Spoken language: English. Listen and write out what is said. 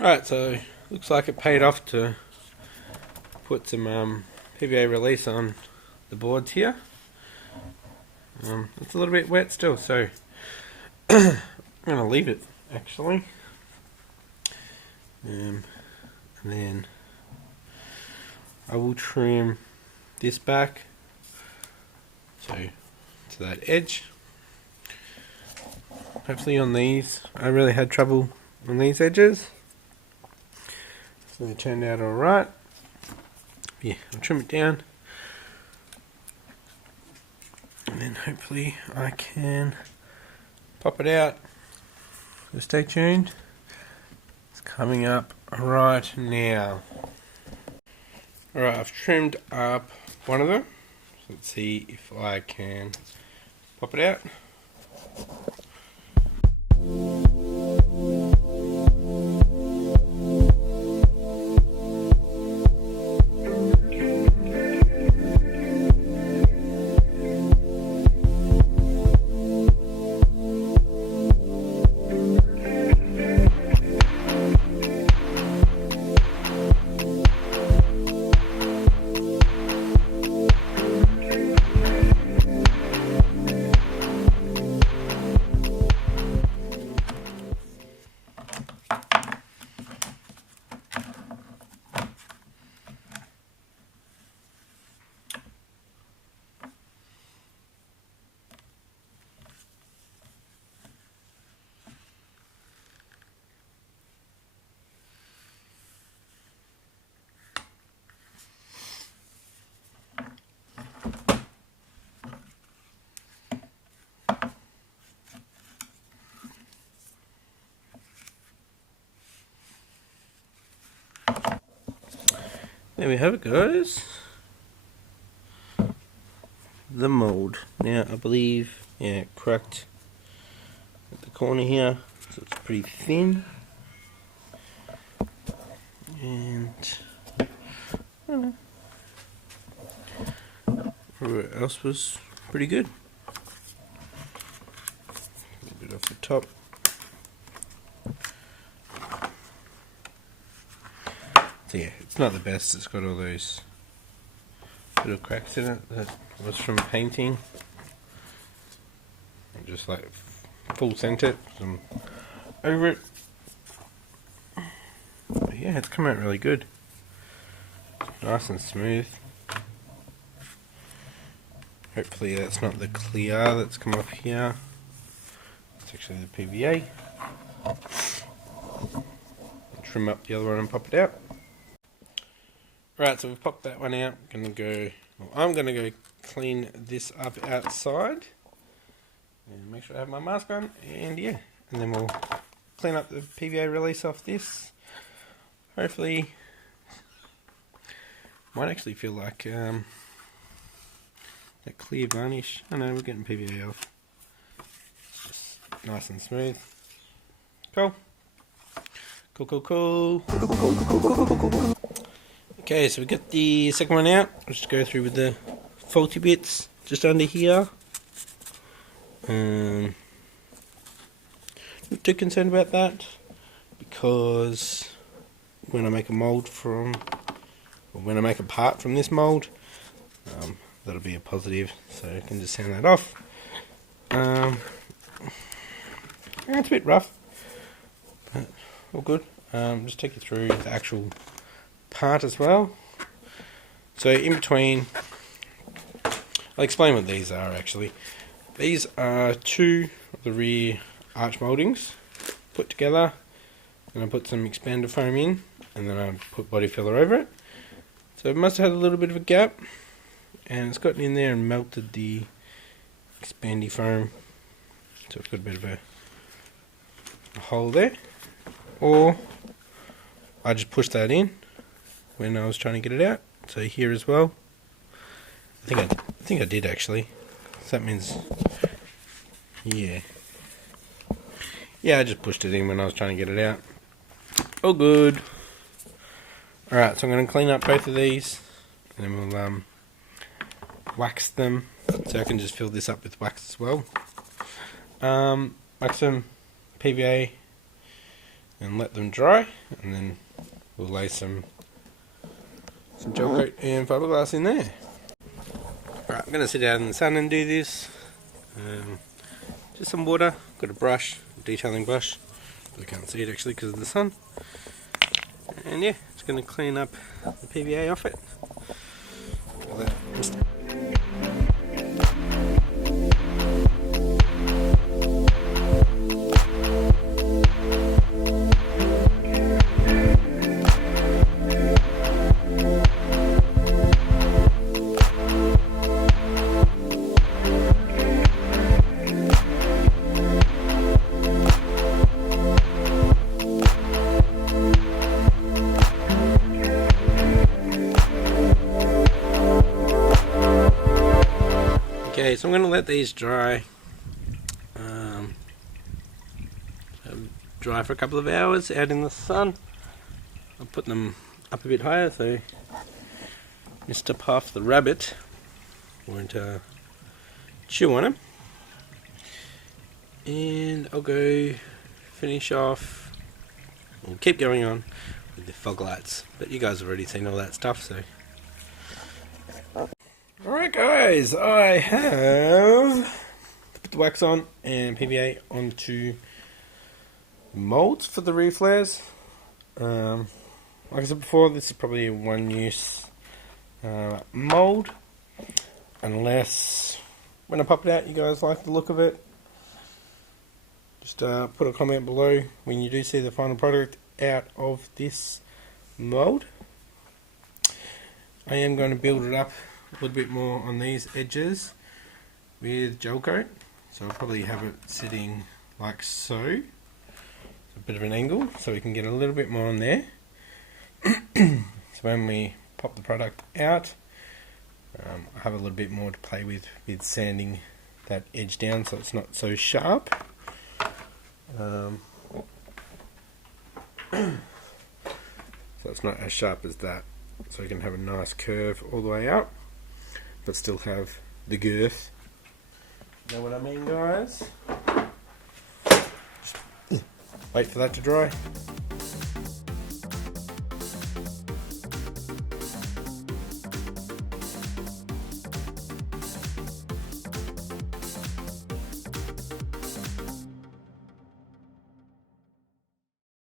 Right, so looks like it paid off to put some PVA release on the boards here. It's a little bit wet still, so I'm going to leave it actually. And then I will trim this back so to that edge. Hopefully on these, I really had trouble on these edges, so they turned out alright. Yeah, I'll trim it down and then hopefully I can pop it out. So stay tuned, it's coming up right now. Alright, I've trimmed up one of them, so let's see if I can pop it out. There we have it, guys. The mould. Now I believe, yeah, it cracked at the corner here, so it's pretty thin. And I don't know, everywhere else was pretty good. A little bit off the top. So yeah, it's not the best. It's got all those little cracks in it that was from painting. I just like full sent it, some over it. But yeah, it's come out really good. Nice and smooth. Hopefully that's not the clear that's come off here. It's actually the PVA. Trim up the other one and pop it out. Right, so we've popped that one out. I'm gonna go clean this up outside and make sure I have my mask on, and yeah, and then we'll clean up the PVA release off this. Hopefully, might actually feel like that clear varnish. I know we're getting PVA off. Just nice and smooth. Cool. Cool. Okay, so we got the second one out. I'll just go through with the faulty bits just under here. Not too concerned about that, because when I make a mould from, or when I make a part from this mould, that'll be a positive, so I can just sand that off. It's a bit rough, but all good. Just take you through the actual part as well. So in between, I'll explain what these are actually. These are two of the rear arch mouldings put together, and I put some expander foam in, and then I put body filler over it. So it must have had a little bit of a gap, and it's gotten in there and melted the expandy foam, so it's got a bit of a hole there. Or I just pushed that in when I was trying to get it out. So here as well. I think I did actually. So that means, yeah, I just pushed it in when I was trying to get it out. All good. All right, so I'm going to clean up both of these, and then we'll wax them. So I can just fill this up with wax as well. Wax them, PVA, and let them dry, and then we'll lay some gel coat and fiberglass in there. Right, I'm going to sit out in the sun and do this. Just some water, got a brush, a detailing brush, but I can't see it actually because of the sun. And yeah, it's going to clean up the PVA off it. Okay, so I'm going to let these dry for a couple of hours out in the sun. I'll put them up a bit higher so Mr. Puff the rabbit won't chew on them. And I'll go finish off, we'll keep going on with the fog lights, but you guys have already seen all that stuff, so. Alright guys, I have put the wax on and PVA onto molds for the rear flares. Like I said before, this is probably a one use mold, unless when I pop it out you guys like the look of it. Just put a comment below when you do see the final product out of this mold. I am going to build it up a little bit more on these edges with gel coat, so I'll probably have it sitting like so. A bit of an angle so we can get a little bit more on there. So when we pop the product out, I have a little bit more to play with sanding that edge down so it's not so sharp. So it's not as sharp as that, so you can have a nice curve all the way out but still have the girth. Know what I mean, guys? Just wait for that to dry.